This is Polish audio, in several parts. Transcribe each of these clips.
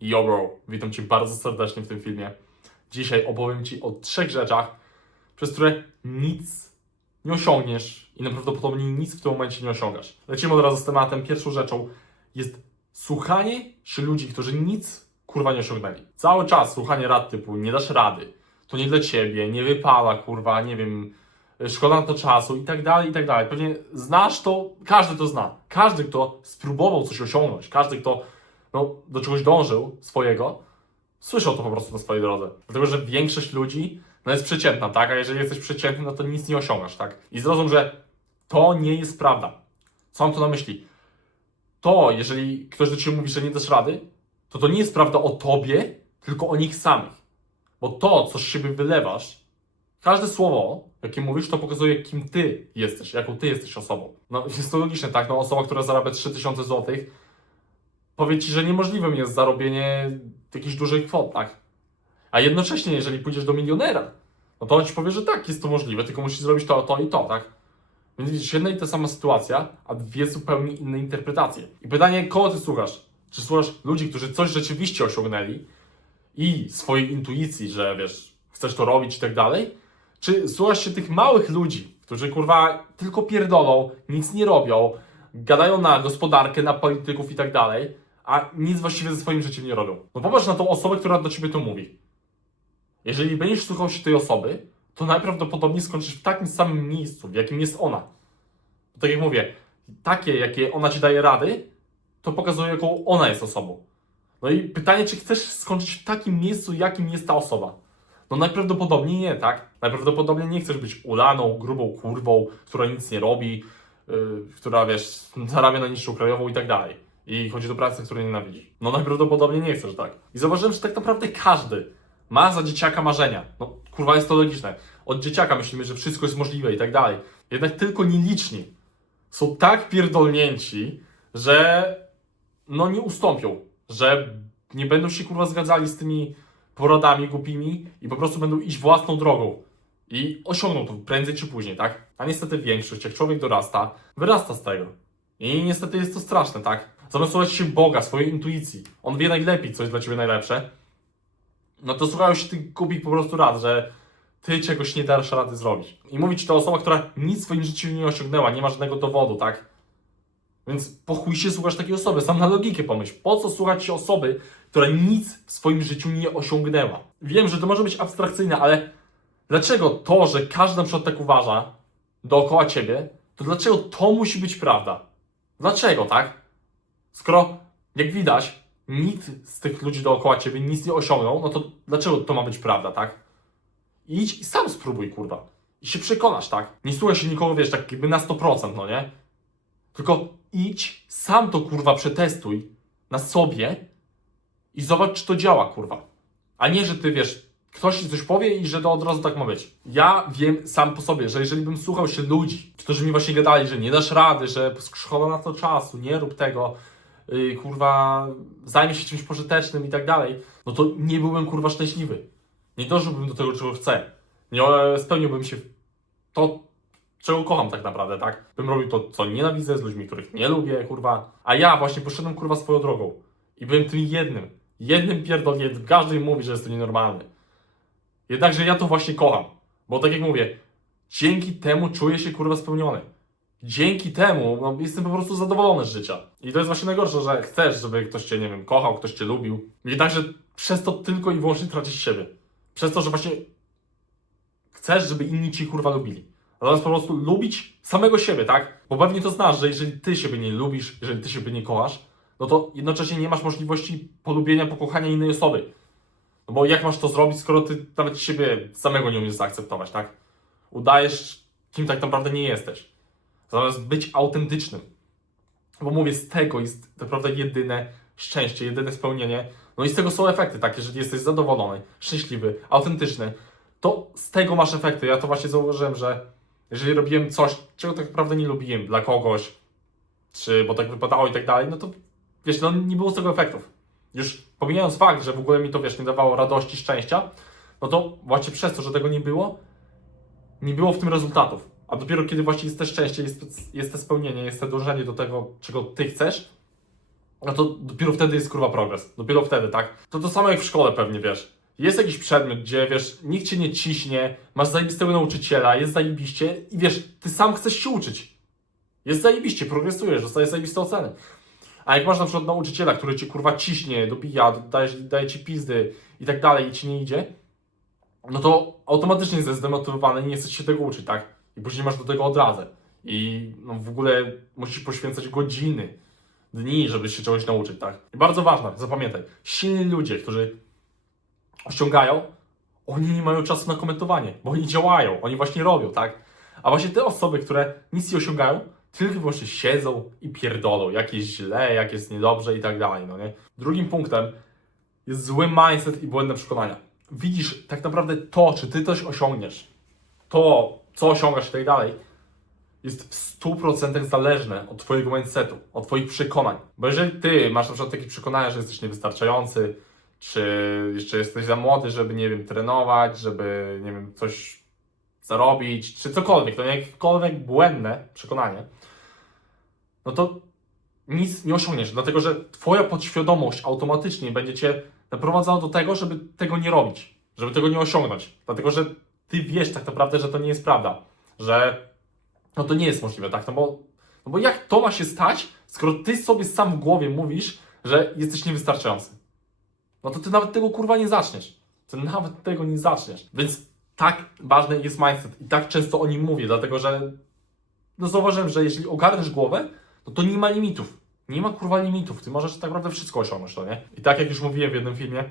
Yo bro, witam Cię bardzo serdecznie w tym filmie. Dzisiaj opowiem Ci o trzech rzeczach, przez które nic nie osiągniesz i najprawdopodobniej nic w tym momencie nie osiągasz. Lecimy od razu z tematem. Pierwszą rzeczą jest słuchanie się ludzi, którzy nic kurwa nie osiągnęli. Cały czas słuchanie rad typu nie dasz rady, to nie dla Ciebie, nie wypala kurwa, nie wiem, szkoda na to czasu i tak dalej, i tak dalej. Pewnie znasz to, każdy to zna. Każdy, kto spróbował coś osiągnąć, każdy, kto no, do czegoś dążył swojego, słyszał to po prostu na swojej drodze. Dlatego, że większość ludzi no, jest przeciętna, tak? A jeżeli jesteś przeciętny, no to nic nie osiągasz, tak? I zrozum, że to nie jest prawda. Co mam tu na myśli? To, jeżeli ktoś do Ciebie mówi, że nie dasz rady, to to nie jest prawda o Tobie, tylko o nich samych. Bo to, co z siebie wylewasz, każde słowo, jakie mówisz, to pokazuje, kim Ty jesteś, jaką Ty jesteś osobą. No, jest to logiczne, tak? No, osoba, która zarabia 3000 złotych, powie ci, że niemożliwym jest zarobienie jakichś dużych kwot, tak? A jednocześnie, jeżeli pójdziesz do milionera, no to on ci powie, że tak, jest to możliwe, tylko musisz zrobić to, to i to, tak? Więc widzisz, jedna i ta sama sytuacja, a dwie zupełnie inne interpretacje. I pytanie, kogo ty słuchasz? Czy słuchasz ludzi, którzy coś rzeczywiście osiągnęli i swojej intuicji, że wiesz, chcesz to robić i tak dalej? Czy słuchasz się tych małych ludzi, którzy kurwa tylko pierdolą, nic nie robią, gadają na gospodarkę, na polityków i tak dalej, a nic właściwie ze swoim życiem nie robią. No popatrz na tą osobę, która do ciebie to mówi. Jeżeli będziesz słuchał się tej osoby, to najprawdopodobniej skończysz w takim samym miejscu, w jakim jest ona. Bo tak jak mówię, takie, jakie ona ci daje rady, to pokazuje, jaką ona jest osobą. No i pytanie, czy chcesz skończyć w takim miejscu, jakim jest ta osoba? No najprawdopodobniej nie, tak? Najprawdopodobniej nie chcesz być ulaną, grubą kurwą, która nic nie robi, yy, która, wiesz, zarabia na niższą krajową i tak dalej. I chodzi do pracy, której nienawidzi. No najprawdopodobniej nie chcesz, tak? I zauważyłem, że tak naprawdę każdy ma za dzieciaka marzenia. No kurwa, jest to logiczne. Od dzieciaka myślimy, że wszystko jest możliwe i tak dalej. Jednak tylko nieliczni są tak pierdolnięci, że no nie ustąpią, że nie będą się kurwa zgadzali z tymi poradami głupimi i po prostu będą iść własną drogą. I osiągną to prędzej czy później, tak? A niestety większość, jak człowiek dorasta, wyrasta z tego. I niestety jest to straszne, tak? Zamiast słuchać się Boga, swojej intuicji, on wie najlepiej, co jest dla ciebie najlepsze, no to słuchają się tych głupich po prostu rad, że ty czegoś nie dasz rady zrobić. I mówić to osoba, która nic w swoim życiu nie osiągnęła, nie ma żadnego dowodu, tak? Więc po chuj się słuchasz takiej osoby, sam na logikę pomyśl. Po co słuchać się osoby, która nic w swoim życiu nie osiągnęła? Wiem, że to może być abstrakcyjne, ale dlaczego to, że każdy na przykład tak uważa dookoła ciebie, to dlaczego to musi być prawda? Dlaczego, tak? Skoro, jak widać, nikt z tych ludzi dookoła ciebie nic nie osiągnął, no to dlaczego to ma być prawda, tak? Idź i sam spróbuj, kurwa. I się przekonasz, tak? Nie słuchaj się nikogo, wiesz, tak jakby na 100%, no nie? Tylko idź, sam to, kurwa, przetestuj na sobie i zobacz, czy to działa, kurwa. A nie, że ty, wiesz, ktoś ci coś powie i że to od razu tak ma być. Ja wiem sam po sobie, że jeżeli bym słuchał się ludzi, którzy mi właśnie gadali, że nie dasz rady, że szkoda na to czasu, nie rób tego, yy, kurwa, zajmie się czymś pożytecznym i tak dalej, no to nie byłbym, kurwa, szczęśliwy. Nie dożyłbym do tego, czego chcę. Nie e, spełniłbym się to, czego kocham tak naprawdę, tak? Bym robił to, co nienawidzę, z ludźmi, których nie lubię, kurwa. A ja właśnie poszedłem, kurwa, swoją drogą. I byłem tym jednym. Jednym pierdolniętym. Każdy mówi, że jest to nienormalny. Jednakże ja to właśnie kocham. Bo tak jak mówię, dzięki temu czuję się, kurwa, spełniony. Dzięki temu no, jestem po prostu zadowolony z życia. I to jest właśnie najgorsze, że chcesz, żeby ktoś cię, nie wiem, kochał, ktoś cię lubił. Jednakże przez to tylko i wyłącznie tracisz siebie. Przez to, że właśnie chcesz, żeby inni ci kurwa lubili. Natomiast po prostu lubić samego siebie, tak? Bo pewnie to znasz, że jeżeli ty siebie nie lubisz, jeżeli ty siebie nie kochasz, no to jednocześnie nie masz możliwości polubienia, pokochania innej osoby. No bo jak masz to zrobić, skoro ty nawet siebie samego nie umiesz zaakceptować, tak? Udajesz, kim tak naprawdę nie jesteś. Zamiast być autentycznym. Bo mówię, z tego jest naprawdę jedyne szczęście, jedyne spełnienie. No i z tego są efekty, tak? Jeżeli jesteś zadowolony, szczęśliwy, autentyczny, to z tego masz efekty. Ja to właśnie zauważyłem, że jeżeli robiłem coś, czego tak naprawdę nie lubiłem dla kogoś, czy bo tak wypadało i tak dalej, no to wiesz, no nie było z tego efektów. Już pomijając fakt, że w ogóle mi to wiesz, nie dawało radości, szczęścia, no to właśnie przez to, że tego nie było, nie było w tym rezultatów. A dopiero kiedy właśnie jest te szczęście, jest, jest te spełnienie, jest te dążenie do tego, czego ty chcesz, no to dopiero wtedy jest kurwa progres. Dopiero wtedy, tak? To to samo jak w szkole pewnie, wiesz. Jest jakiś przedmiot, gdzie wiesz, nikt cię nie ciśnie, masz zajebistego nauczyciela, jest zajebiście i wiesz, ty sam chcesz się uczyć. Jest zajebiście, progresujesz, dostajesz zajebiste oceny. A jak masz na przykład nauczyciela, który cię kurwa ciśnie, dobija, daje, daje ci pizdy i tak dalej i ci nie idzie, no to automatycznie jesteś zdemotywowany i nie chcesz się tego uczyć, tak? I później masz do tego odrazę. I no w ogóle musisz poświęcać godziny, dni, żeby się czegoś nauczyć, tak? I bardzo ważne, zapamiętaj, silni ludzie, którzy osiągają, oni nie mają czasu na komentowanie, bo oni działają, oni właśnie robią, tak? A właśnie te osoby, które nic nie osiągają, tylko i wyłącznie siedzą i pierdolą, jak jest źle, jak jest niedobrze i tak dalej, no nie? Drugim punktem jest zły mindset i błędne przekonania. Widzisz tak naprawdę to, czy ty coś osiągniesz, to, co osiągasz i tak dalej, jest w 100% zależne od twojego mindsetu, od twoich przekonań. Bo jeżeli ty masz na przykład takie przekonania, że jesteś niewystarczający, czy jeszcze jesteś za młody, żeby, nie wiem, trenować, żeby, nie wiem, coś zarobić, czy cokolwiek, to jakiekolwiek błędne przekonanie, no to nic nie osiągniesz, dlatego że twoja podświadomość automatycznie będzie cię naprowadzała do tego, żeby tego nie robić, żeby tego nie osiągnąć, dlatego że ty wiesz tak naprawdę, że to nie jest prawda, że no to nie jest możliwe, tak, no bo, no bo jak to ma się stać, skoro ty sobie sam w głowie mówisz, że jesteś niewystarczający, no to ty nawet tego kurwa nie zaczniesz, ty nawet tego nie zaczniesz, więc tak ważny jest mindset i tak często o nim mówię, dlatego że no zauważyłem, że jeśli ogarniesz głowę, no to nie ma limitów. Nie ma kurwa limitów. Ty możesz tak naprawdę wszystko osiągnąć, to nie? I tak jak już mówiłem w jednym filmie,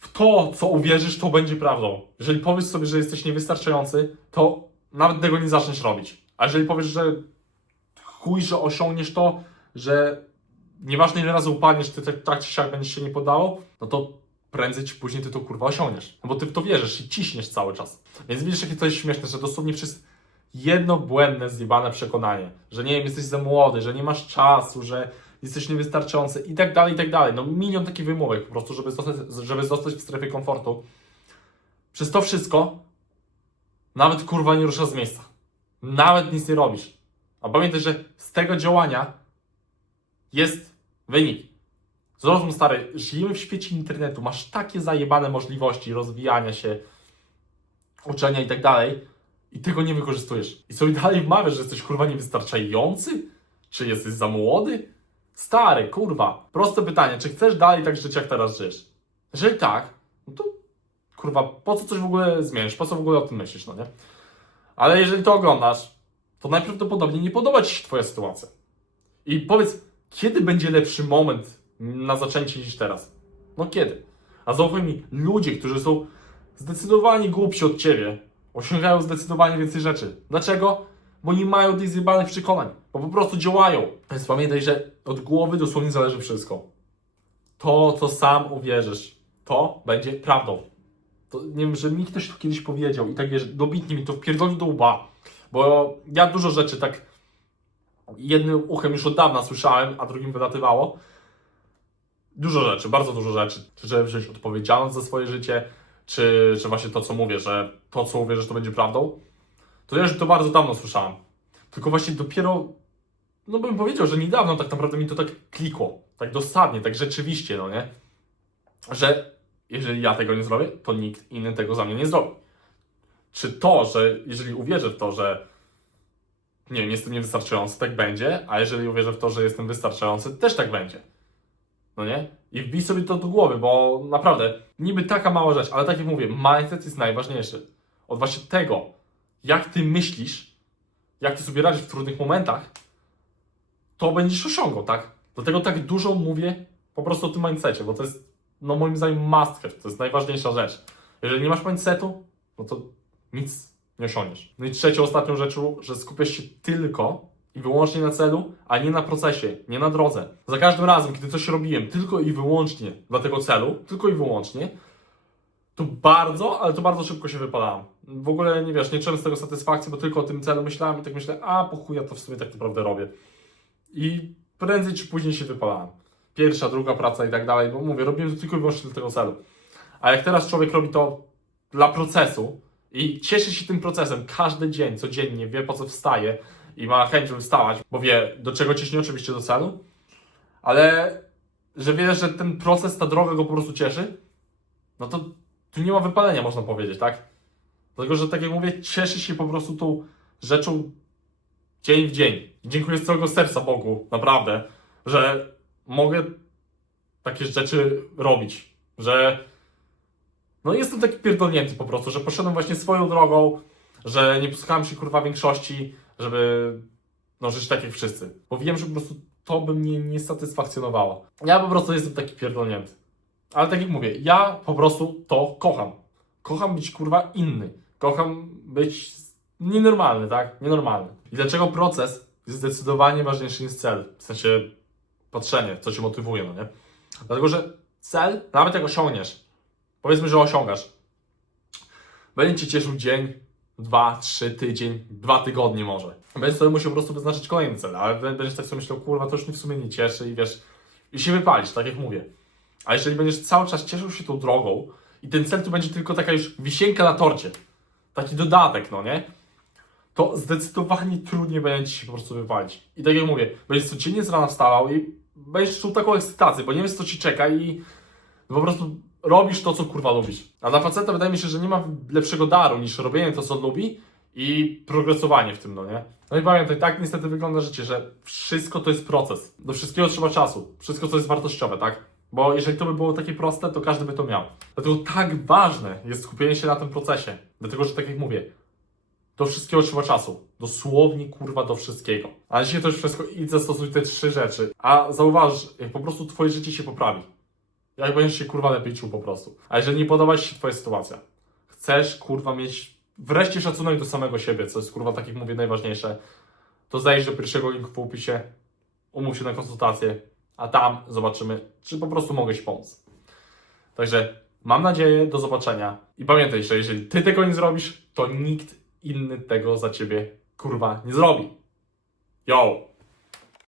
w to, co uwierzysz, to będzie prawdą. Jeżeli powiesz sobie, że jesteś niewystarczający, to nawet tego nie zaczniesz robić. A jeżeli powiesz, że chuj, że osiągniesz to, że nieważne ile razy upadniesz, ty tak, tak czy siak będziesz się nie podało, no to prędzej czy później ty to kurwa osiągniesz. No bo ty w to wierzysz i ciśniesz cały czas. Więc widzisz, jakie to jest śmieszne, że dosłownie przez jedno błędne, zjebane przekonanie, że nie wiem, jesteś za młody, że nie masz czasu, że jesteś niewystarczający i tak dalej, i tak dalej. No milion takich wymówek po prostu, żeby zostać, żeby zostać w strefie komfortu. Przez to wszystko nawet kurwa nie ruszasz z miejsca. Nawet nic nie robisz. A pamiętaj, że z tego działania jest wynik. Zrozum stary, żyjemy w świecie internetu, masz takie zajebane możliwości rozwijania się, uczenia i tak dalej i tego nie wykorzystujesz. I sobie dalej wmawiasz, że jesteś kurwa niewystarczający? Czy jesteś za młody? Stary, kurwa. Proste pytanie, czy chcesz dalej tak żyć, jak teraz żyjesz? Jeżeli tak, no to kurwa, po co coś w ogóle zmienisz? Po co w ogóle o tym myślisz, no nie? Ale jeżeli to oglądasz, to najprawdopodobniej nie podoba Ci się Twoja sytuacja. I powiedz, kiedy będzie lepszy moment na zaczęcie niż teraz? No kiedy? A zaufaj mi, ludzie, którzy są zdecydowanie głupsi od Ciebie, osiągają zdecydowanie więcej rzeczy. Dlaczego? Bo nie mają tych zjebanych przekonań, bo po prostu działają. Więc pamiętaj, że od głowy dosłownie zależy wszystko. To, co sam uwierzysz, to będzie prawdą. To, nie wiem, że mi ktoś to kiedyś powiedział i tak wiesz, dobitnie mi to wpierdolił do łba. Bo ja dużo rzeczy tak jednym uchem już od dawna słyszałem, a drugim wylatywało. Dużo rzeczy, bardzo dużo rzeczy. Czy żeby wziąć odpowiedzialność za swoje życie, czy, czy właśnie to, co mówię, że to, co uwierzysz, to będzie prawdą. To ja już to bardzo dawno słyszałem. Tylko właśnie dopiero, no bym powiedział, że niedawno tak naprawdę mi to tak klikło. Tak dosadnie, tak rzeczywiście, no nie? Że jeżeli ja tego nie zrobię, to nikt inny tego za mnie nie zrobi. Czy to, że jeżeli uwierzę w to, że nie wiem, jestem niewystarczający, tak będzie, a jeżeli uwierzę w to, że jestem wystarczający, też tak będzie. No nie? I wbij sobie to do głowy, bo naprawdę, niby taka mała rzecz, ale tak jak mówię, mindset jest najważniejszy. Od właśnie tego, jak ty myślisz, jak ty sobie radzisz w trudnych momentach, to będziesz osiągał, tak? Dlatego tak dużo mówię po prostu o tym mindsetie, bo to jest, no moim zdaniem, must have, to jest najważniejsza rzecz. Jeżeli nie masz mindsetu, no to nic nie osiągniesz. No i trzecią, ostatnią rzeczą, że skupiasz się tylko i wyłącznie na celu, a nie na procesie, nie na drodze. Za każdym razem, kiedy coś robiłem tylko i wyłącznie dla tego celu, tylko i wyłącznie, to bardzo, ale to bardzo szybko się wypalałem. W ogóle nie wiesz, nie czułem z tego satysfakcji, bo tylko o tym celu myślałem i tak myślę, a po chuj ja to w sumie tak naprawdę robię. I prędzej czy później się wypalałem. Pierwsza, druga praca i tak dalej, bo mówię, robiłem to tylko i wyłącznie dla tego celu. A jak teraz człowiek robi to dla procesu i cieszy się tym procesem każdy dzień, codziennie, wie po co wstaje i ma chęć, żeby wstawać, bo wie do czego ciśnie oczywiście do celu, ale że wiesz, że ten proces, ta droga go po prostu cieszy, no to tu nie ma wypalenia, można powiedzieć, tak? Dlatego, że tak jak mówię, cieszy się po prostu tą rzeczą dzień w dzień. Dziękuję z całego serca Bogu, naprawdę, że mogę takie rzeczy robić, że no jestem taki pierdolnięty po prostu, że poszedłem właśnie swoją drogą, że nie posłuchałem się kurwa większości, żeby no żyć tak jak wszyscy. Bo wiem, że po prostu to by mnie nie satysfakcjonowało. Ja po prostu jestem taki pierdolnięty. Ale tak jak mówię, ja po prostu to kocham. Kocham być kurwa inny. Kocham być nienormalny, tak? Nienormalny. I dlaczego proces jest zdecydowanie ważniejszy niż cel? W sensie patrzenie, co cię motywuje, no nie? Dlatego, że cel, nawet jak osiągniesz, powiedzmy, że osiągasz, będzie cię cieszył dzień, dwa, trzy, tydzień, dwa tygodnie może. Będziesz sobie musiał po prostu wyznaczyć kolejny cel, ale będziesz tak sobie myślał, kurwa, to już w sumie nie cieszy i wiesz, i się wypalisz, tak jak mówię. A jeżeli będziesz cały czas cieszył się tą drogą i ten cel tu będzie tylko taka już wisienka na torcie, taki dodatek, no nie? To zdecydowanie trudniej będzie ci się po prostu wypalić. I tak jak mówię, będziesz codziennie z rana wstawał i będziesz czuł taką ekscytację, bo nie wiesz co ci czeka i po prostu robisz to, co kurwa lubisz. A dla faceta wydaje mi się, że nie ma lepszego daru niż robienie to, co lubi i progresowanie w tym, no nie? No i pamiętaj, tak niestety wygląda życie, że wszystko to jest proces. Do wszystkiego trzeba czasu. Wszystko, co jest wartościowe, tak? Bo jeżeli to by było takie proste, to każdy by to miał. Dlatego tak ważne jest skupienie się na tym procesie. Dlatego, że tak jak mówię, do wszystkiego trzeba czasu. Dosłownie, kurwa, do wszystkiego. A dzisiaj to już wszystko idź zastosuj te trzy rzeczy. A zauważ, jak po prostu twoje życie się poprawi. Jak będziesz się, kurwa, lepiej czuł po prostu. A jeżeli nie podoba ci się twoja sytuacja, chcesz, kurwa, mieć wreszcie szacunek do samego siebie, co jest, kurwa, tak jak mówię, najważniejsze, to zejdź do pierwszego linku w opisie, umów się na konsultację, a tam zobaczymy, czy po prostu mogę ci pomóc. Także mam nadzieję, do zobaczenia. I pamiętaj, że jeżeli ty tego nie zrobisz, to nikt inny tego za ciebie kurwa nie zrobi. Yo!